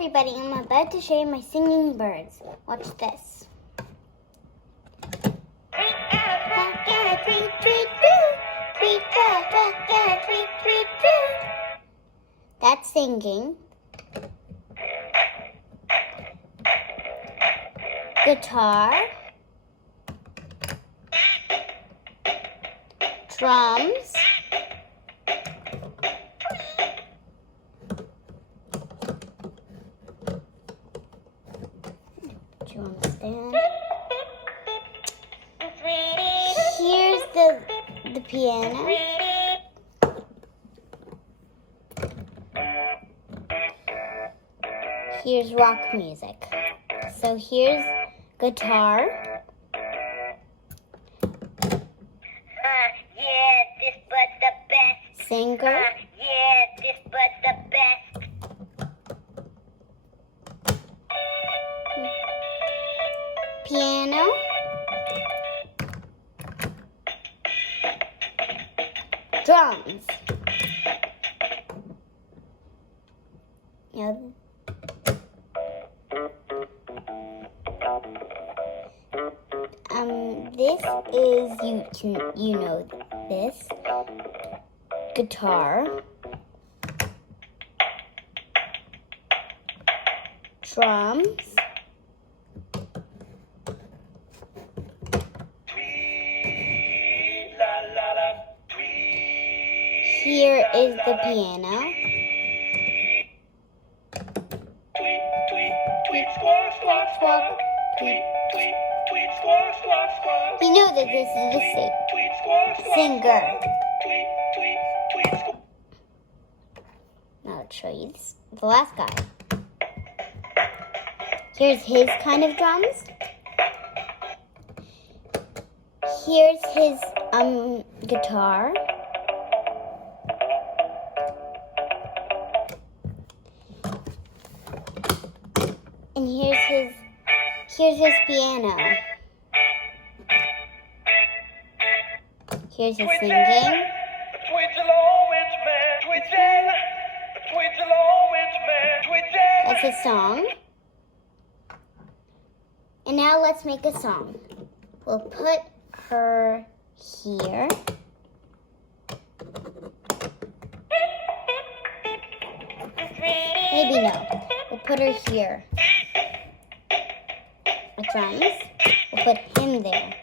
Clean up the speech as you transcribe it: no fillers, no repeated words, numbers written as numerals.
everybody, I'm about to show you my singing birds. Watch this. That's singing. Guitar. Drums. Do you understand? Here's the piano. Here's rock music. So here's guitar. Yeah, this but the best. Singer. Yeah, this but the best. Piano. Drums. Yeah. This is you know this. Guitar. Drums. Here is the piano. You know that this is the singer. Now let's show you the last guy. Here's his kind of drums. Here's his guitar. And here's his piano. Here's his singing. That's his song. And now let's make a song. We'll put her here. Maybe no. We'll put her here. The drums. We'll put him there.